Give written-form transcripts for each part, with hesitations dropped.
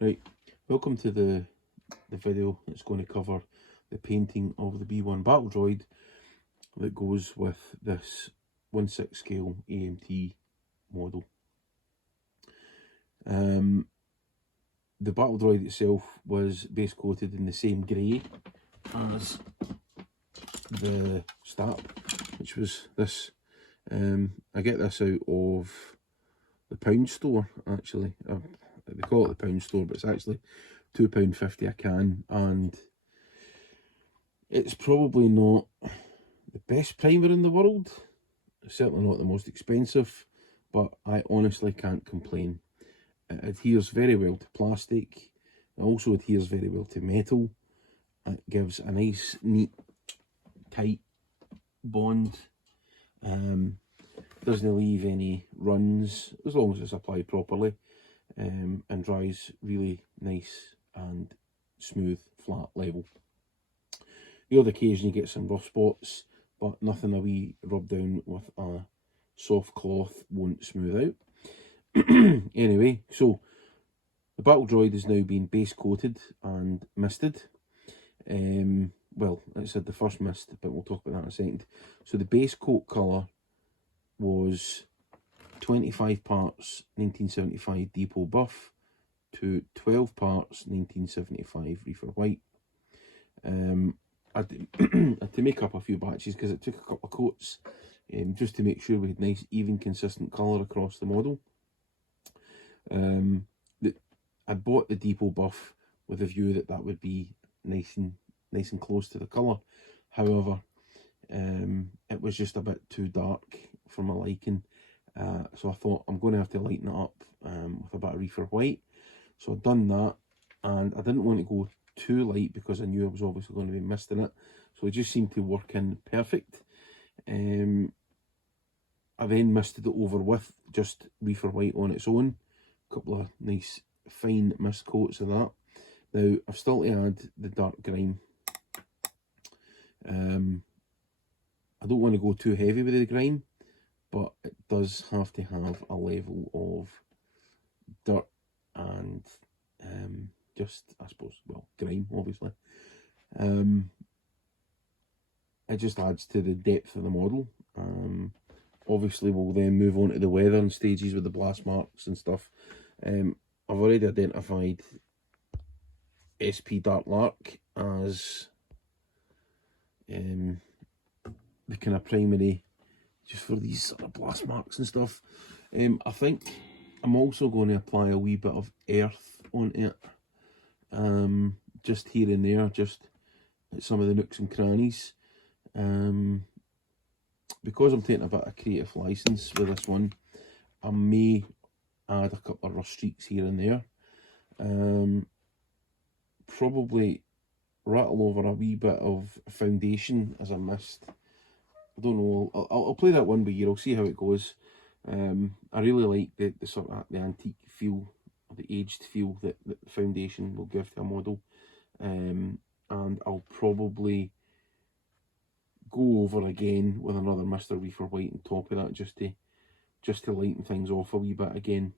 Right, welcome to the video that's going to cover the painting of the B1 Battle Droid that goes with this 1/6 scale AMT model. The Battle Droid itself was base coated in the same grey as the S.T.A.P, which was this. I get this out of the pound store, actually. They call it the pound store, but it's actually £2.50 a can, and it's probably not the best primer in the world. It's certainly not the most expensive, but I honestly can't complain. It adheres very well to plastic. It also adheres very well to metal. It gives a nice, neat, tight bond. Doesn't leave any runs as long as it's applied properly, and dries really nice and smooth, flat, level. The odd occasion you get some rough spots, but nothing a wee rub down with a soft cloth won't smooth out. Anyway, so the Battle Droid is now being base coated and misted. Well, I said the first mist, but we'll talk about that in a second. So the base coat colour was 25 parts 1975 Depot Buff to 12 parts 1975 Reefer White. I had to make up a few batches because it took a couple of coats just to make sure we had nice, even, consistent colour across the model. I bought the Depot Buff with a view that that would be nice and close to the colour. However, it was just a bit too dark for my liking, so I thought I'm going to have to lighten it up with a bit of Reefer White. So I've done that, and I didn't want to go too light because I knew I was obviously going to be misting it, so it just seemed to work in perfect. I then misted it over with just Reefer White on its own, a couple of nice fine mist coats of that. Now I've still to add the dark grime. I don't want to go too heavy with the grime, but it does have to have a level of dirt and just, I suppose, well, grime, obviously. It just adds to the depth of the model. Obviously, we'll then move on to the weathering stages with the blast marks and stuff. I've already identified SP Dark Lark as the kind of primary just for these sort of blast marks and stuff. I think I'm also going to apply a wee bit of earth on it, just here and there, just at some of the nooks and crannies. Because I'm taking a bit of creative license with this one, I may add a couple of rust streaks here and there. Probably rattle over a wee bit of foundation as a mist. I don't know, I'll play that one by ear, I'll see how it goes. I really like the sort of the antique feel, the aged feel that the foundation will give to a model. And I'll probably go over again with another Mr. Reefer White on top of that, just to lighten things off a wee bit again.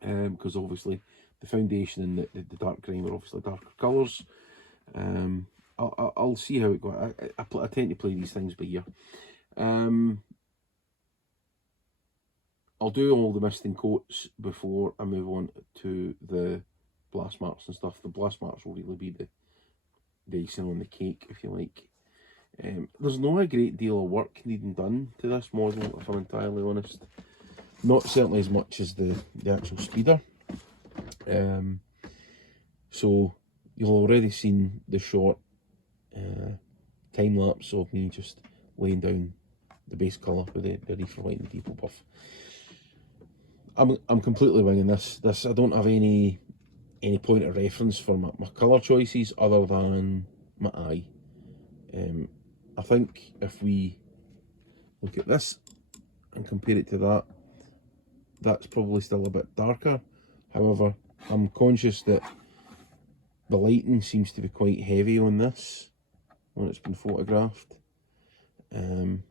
Because obviously the foundation and the dark grime are obviously darker colours. I'll see how it goes. I tend to play these things by ear. I'll do all the misting coats before I move on to the blast marks and stuff. The blast marks will really be the icing on the cake, if you like. There's not a great deal of work needing done to this model, if I'm entirely honest. Not certainly as much as the actual speeder. So you've already seen the short time lapse of me just laying down the base colour with the Reefer White and the Depot Buff. I'm completely winging this. I don't have any point of reference for my colour choices other than my eye. I think if we look at this and compare it to that, that's probably still a bit darker. However, I'm conscious that the lighting seems to be quite heavy on this when it's been photographed, and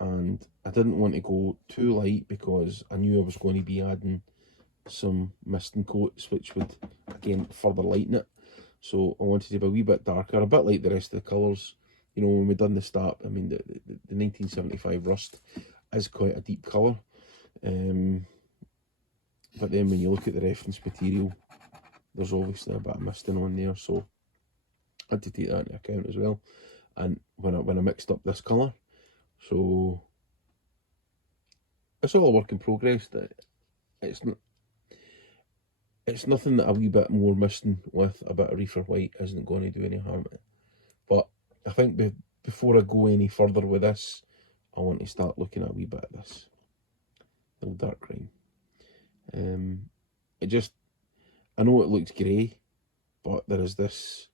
I didn't want to go too light because I knew I was going to be adding some misting coats which would again, further lighten it. So I wanted to be a wee bit darker, a bit like the rest of the colours. You know, when we done the S.T.A.P, I mean, the 1975 Rust is quite a deep colour. But then when you look at the reference material, there's obviously a bit of misting on there, so I had to take that into account as well. And when I mixed up this colour, so it's all a work in progress. That it's nothing that a wee bit more misting with a bit of reefer white isn't going to do any harm. But I think before I go any further with this, I want to start looking at a wee bit of this little dark green. I know it looks grey, but there is this,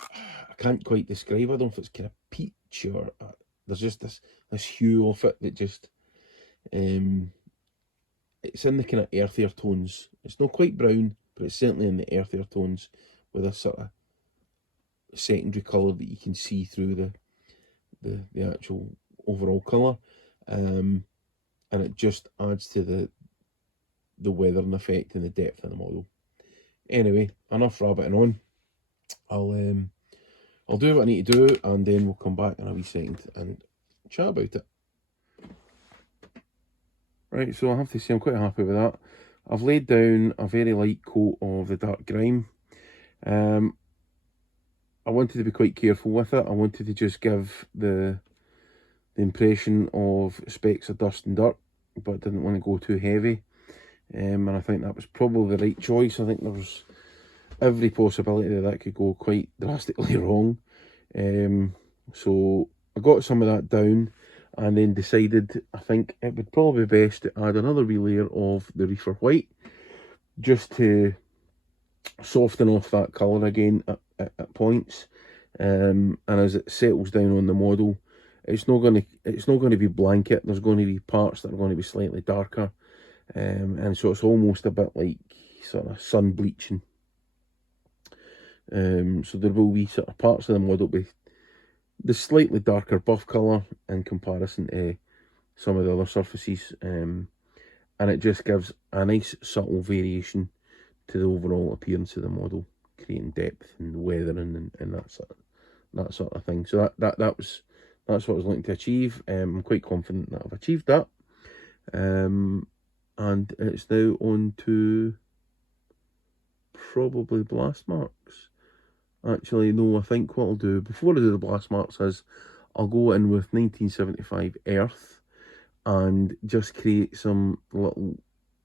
I can't quite describe. I don't know if it's kind of peach or there's just this hue of it that just, it's in the kind of earthier tones. It's not quite brown, but it's certainly in the earthier tones with a sort of secondary colour that you can see through the actual overall colour. And it just adds to the weathering effect and the depth of the model. Anyway, enough rabbiting on. I'll do what I need to do, and then we'll come back in a wee second and chat about it. Right, so I have to say I'm quite happy with that. I've laid down a very light coat of the dark grime. I wanted to be quite careful with it. I wanted to just give the impression of specks of dust and dirt, but didn't want to go too heavy. And I think that was probably the right choice. I think there was every possibility that could go quite drastically wrong. So I got some of that down and then decided I think it would probably be best to add another wee layer of the reefer white just to soften off that colour again at points. And as it settles down on the model, it's not going to be blanket. There's going to be parts that are going to be slightly darker. And so it's almost a bit like sort of sun bleaching. So there will be sort of parts of the model with the slightly darker buff colour in comparison to some of the other surfaces. And it just gives a nice subtle variation to the overall appearance of the model, creating depth and weathering and that sort of thing. So that's what I was looking to achieve. I'm quite confident that I've achieved that. And it's now on to probably blast marks. Actually, no, I think what I'll do before I do the blast marks is I'll go in with 1975 Earth and just create some little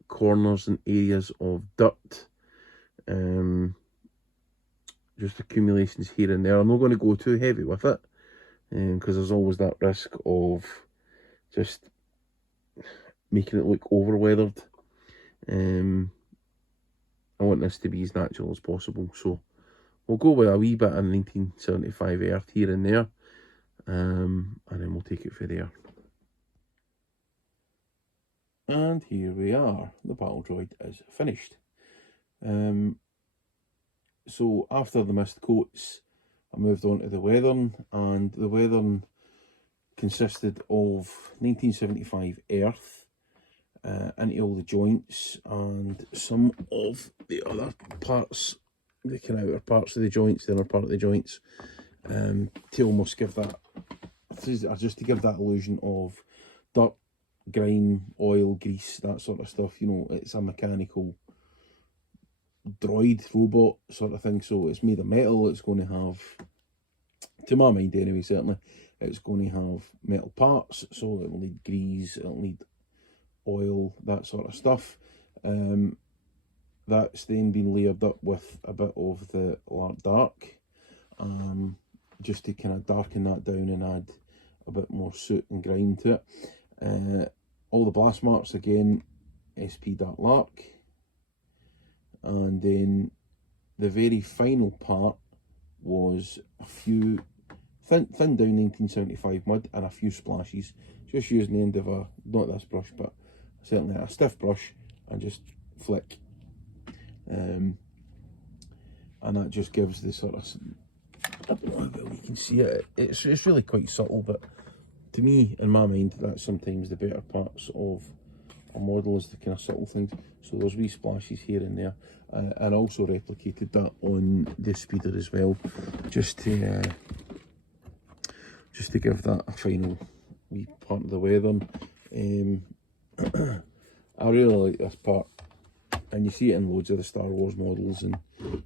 corners and areas of dirt. Just accumulations here and there. I'm not going to go too heavy with it because there's always that risk of just making it look over-weathered. I want this to be as natural as possible, so we'll go with a wee bit of 1975 Earth here and there, and then we'll take it from there. And here we are, the Battle Droid is finished. So after the mist coats, I moved on to the weathering, and the weathering consisted of 1975 Earth into all the joints and some of the other parts, the kind of outer parts of the joints, the inner part of the joints, to almost give that, just to give that illusion of dirt, grime, oil, grease, that sort of stuff. You know, it's a mechanical droid robot sort of thing, so it's made of metal. It's going to have, to my mind anyway, certainly it's going to have metal parts, so it'll need grease, it'll need oil, that sort of stuff. That's then been layered up with a bit of the dark, just to kind of darken that down and add a bit more soot and grime to it. All the blast marks again, SP Dark Lark. And then the very final part was a few thin down 1975 mud and a few splashes, just using the end of a, not this brush, but certainly a stiff brush, and just flick. And that just gives the sort of, I don't know how well you can see it, it's really quite subtle, but to me, in my mind, that's sometimes the better parts of model is the kind of subtle things. So there's wee splashes here and there, and also replicated that on the speeder as well, just to give that a final wee part of the weather. I really like this part, and you see it in loads of the Star Wars models and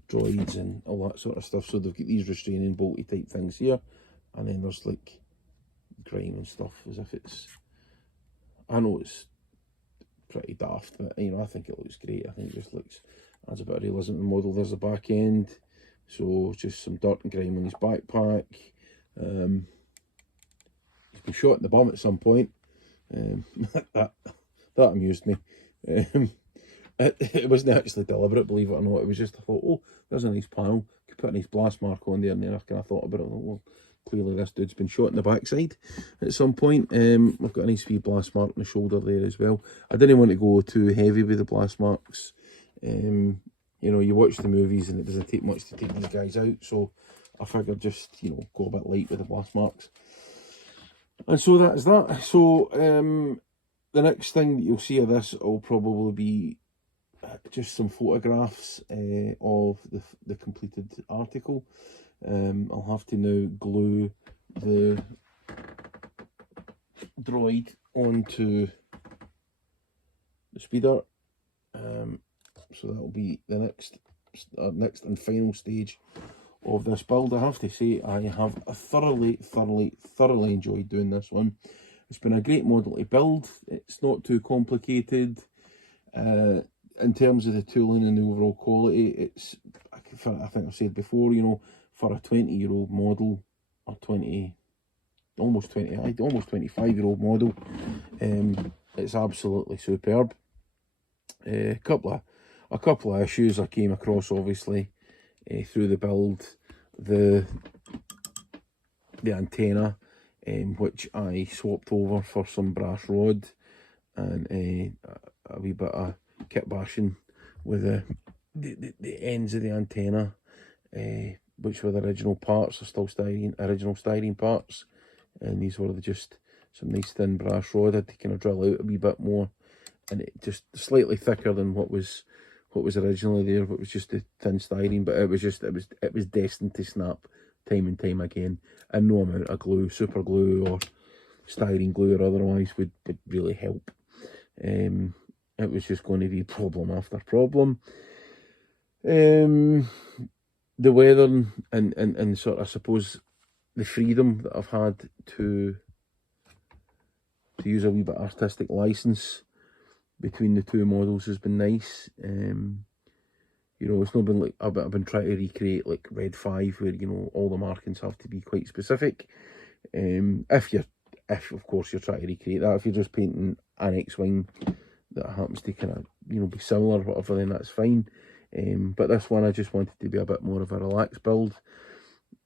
droids and all that sort of stuff. So they've got these restraining bolty type things here, and then there's like grime and stuff, as if it's, I know it's pretty daft, but you know, I think it looks great. I think it just looks, adds a bit of realism to the model. There's the back end, so just some dirt and grime on his backpack. He's been shot in the bum at some point. That amused me. It wasn't actually deliberate, believe it or not. It was just, I thought, oh, there's a nice panel, could put a nice blast mark on there, and then I kind of thought about it, well, clearly this dude's been shot in the backside at some point. I've got a nice wee blast mark on the shoulder there as well. I didn't want to go too heavy with the blast marks. You know, you watch the movies and it doesn't take much to take these guys out, so I figured just, you know, go a bit light with the blast marks. And so that is that. So the next thing that you'll see of this will probably be just some photographs of the completed article. I'll have to now glue the droid onto the speeder. So that'll be the next and final stage of this build. I have to say, I have thoroughly enjoyed doing this one. It's been a great model to build. It's not too complicated. In terms of the tooling and the overall quality, it's, I think I've said before, you know, for a 20-year-old model, or almost 25-year-old model, it's absolutely superb. A couple of issues I came across, obviously, through the build. The antenna, which I swapped over for some brass rod, and a wee bit of kit bashing with the ends of the antenna, which were the original parts, are still original styrene parts, and these were just some nice thin brass rod. I had to kind of drill out a wee bit more, and it just slightly thicker than what was originally there, but it was just the thin styrene. But it was destined to snap time and time again, and no amount of glue, super glue or styrene glue or otherwise would really help. It was just going to be problem after problem. The weather and sort of, I suppose, the freedom that I've had to use a wee bit artistic license between the two models has been nice. You know, it's not been like I've been trying to recreate like Red 5, where, you know, all the markings have to be quite specific. If of course you're trying to recreate that, if you're just painting an X-wing that happens to kind of, you know, be similar or whatever, then that's fine. But this one I just wanted to be a bit more of a relaxed build,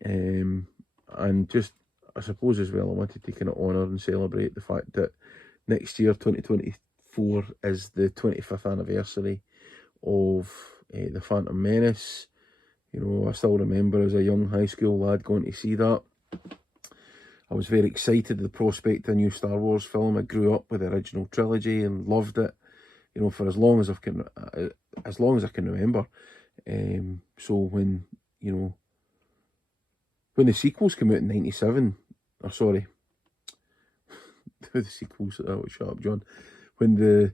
and just, I suppose as well, I wanted to kind of honour and celebrate the fact that next year, 2024, is the 25th anniversary of the Phantom Menace. You know, I still remember as a young high school lad going to see that. I was very excited at the prospect of a new Star Wars film. I grew up with the original trilogy and loved it, you know, for as long as I can remember. So when, you know, when the sequels came out in '97, or sorry, the sequels, shut up, John. When the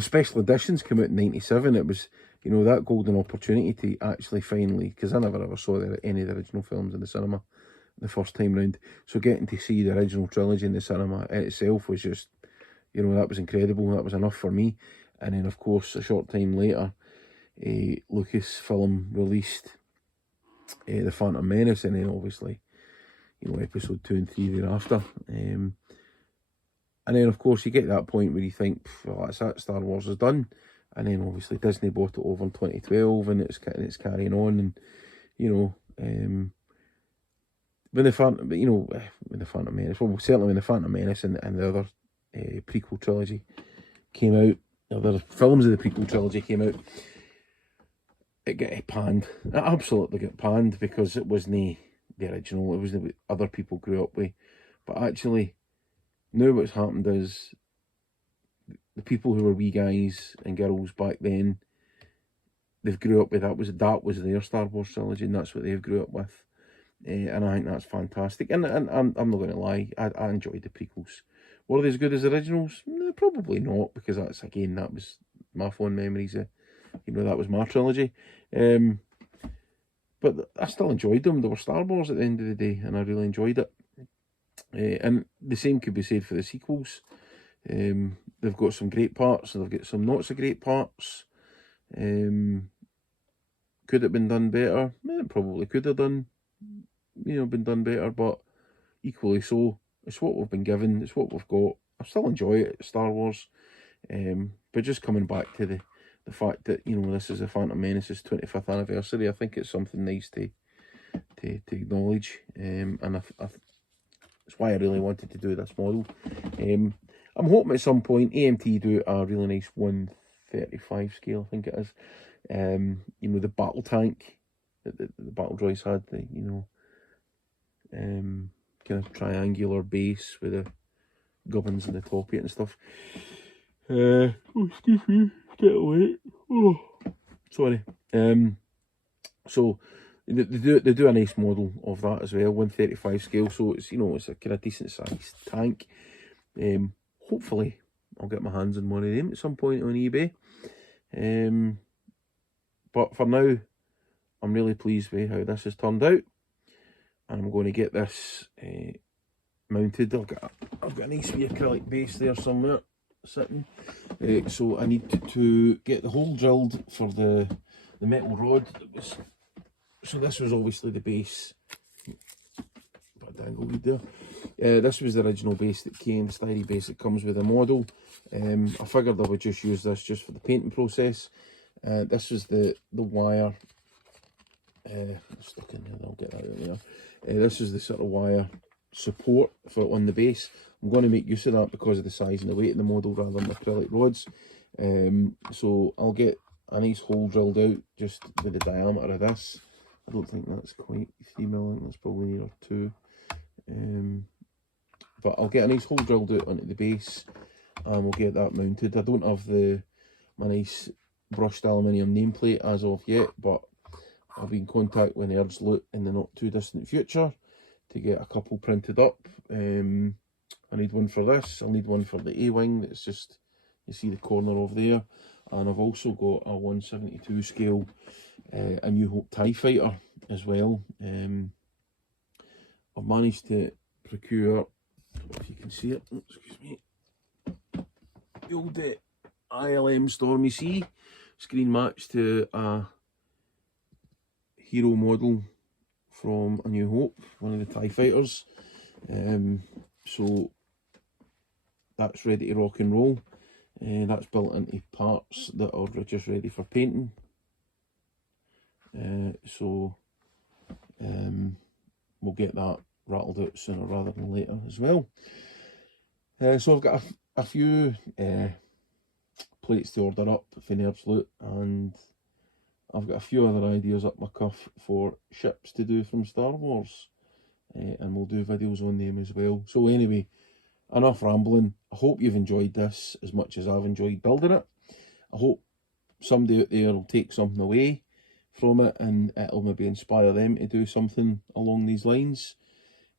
special editions came out in '97, it was, you know, that golden opportunity to actually finally, because I never ever saw any of the original films in the cinema the first time round. So getting to see the original trilogy in the cinema in itself was just, you know, that was incredible. That was enough for me. And then, of course, a short time later, Lucasfilm released the Phantom Menace, and then obviously, you know, episode 2 and 3 thereafter. And then, of course, you get to that point where you think, well, that's it, Star Wars is done. And then, obviously, Disney bought it over in 2012, and it's carrying on. And, you know, when the Phantom Menace, well, certainly when the Phantom Menace and the other prequel trilogy came out, other films of the prequel trilogy came out, it got panned. It absolutely got panned, because it wasn't the original, it was the other people grew up with. But actually, now what's happened is the people who were wee guys and girls back then, they've grew up with that was their Star Wars trilogy, and that's what they've grew up with. And I think that's fantastic. And I'm not going to lie, I enjoyed the prequels. Were they as good as the originals? No, probably not, because that was my fond memories of, that was my trilogy. But I still enjoyed them. They were Star Wars at the end of the day, and I really enjoyed it. And the same could be said for the sequels. They've got some great parts, and they've got some not so great parts. Could it have been done better? It probably could have been done better, but equally so, it's what we've been given, it's what we've got. I still enjoy it, Star Wars. But just coming back to the fact that, this is the Phantom Menace's 25th anniversary, I think it's something nice to acknowledge. And that's why I really wanted to do this model. I'm hoping at some point AMT do a really nice 1/35 scale, I think it is. The battle tank that the Battle Droids had, kind of triangular base with the gubbins on the top of it and stuff. Excuse me, it's getting late. Oh, sorry. So they do a nice model of that as well, 1/35 scale. So it's it's a kind of decent sized tank. Hopefully I'll get my hands on one of them at some point on eBay. But for now, I'm really pleased with how this has turned out, and I'm going to get this mounted. I've got a nice wee acrylic base there somewhere sitting. So I need to get the hole drilled for the metal rod. So this was obviously the base. Put a dangle lead there. This was the original base that came, styrie base that comes with the model. I figured I would just use this just for the painting process. This was the wire. Stuck in there, I'll get that out of there. This is the sort of wire support on the base. I'm going to make use of that because of the size and the weight of the model rather than acrylic rods. So I'll get a nice hole drilled out just with the diameter of this. I don't think that's quite 3mm, that's probably near 2. But I'll get a nice hole drilled out onto the base, and we'll get that mounted. I don't have my nice brushed aluminium nameplate as of yet, but I'll be in contact with Nerds Loot in the not too distant future to get a couple printed up. I need one for this, I'll need one for the A-wing that's just, you see the corner over there, and I've also got a 1/72 scale A New Hope TIE Fighter as well. I've managed to procure, if you can see it, excuse me, the old ILM Stormy Sea screen match to a hero model from A New Hope, one of the TIE Fighters. So that's ready to rock and roll. That's built into parts that are just ready for painting. So we'll get that rattled out sooner rather than later as well. So I've got a few plates to order up for Nerds Loot, and I've got a few other ideas up my cuff for ships to do from Star Wars, and we'll do videos on them as well. So anyway, enough rambling. I hope you've enjoyed this as much as I've enjoyed building it. I hope somebody out there will take something away from it, and it'll maybe inspire them to do something along these lines.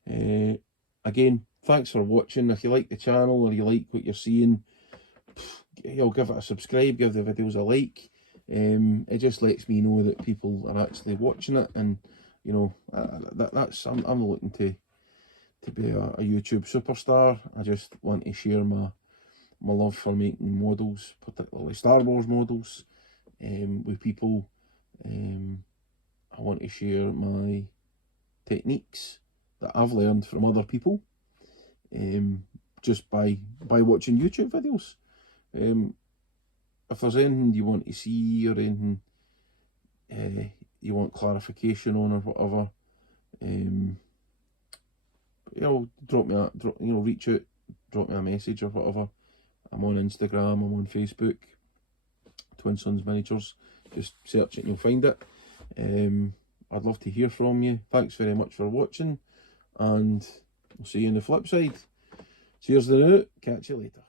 Again, thanks for watching. If you like the channel or you like what you're seeing, give it a subscribe, give the videos a like. It just lets me know that people are actually watching it, and I'm looking to be a YouTube superstar. I just want to share my love for making models, particularly Star Wars models, with people. I want to share my techniques that I've learned from other people, just by watching YouTube videos. If there's anything you want to see or anything you want clarification on or whatever, reach out, drop me a message or whatever. I'm on Instagram, I'm on Facebook, Twin Sons Miniatures. Just search it and you'll find it. I'd love to hear from you. Thanks very much for watching, and we'll see you on the flip side. Cheers to the out. Catch you later.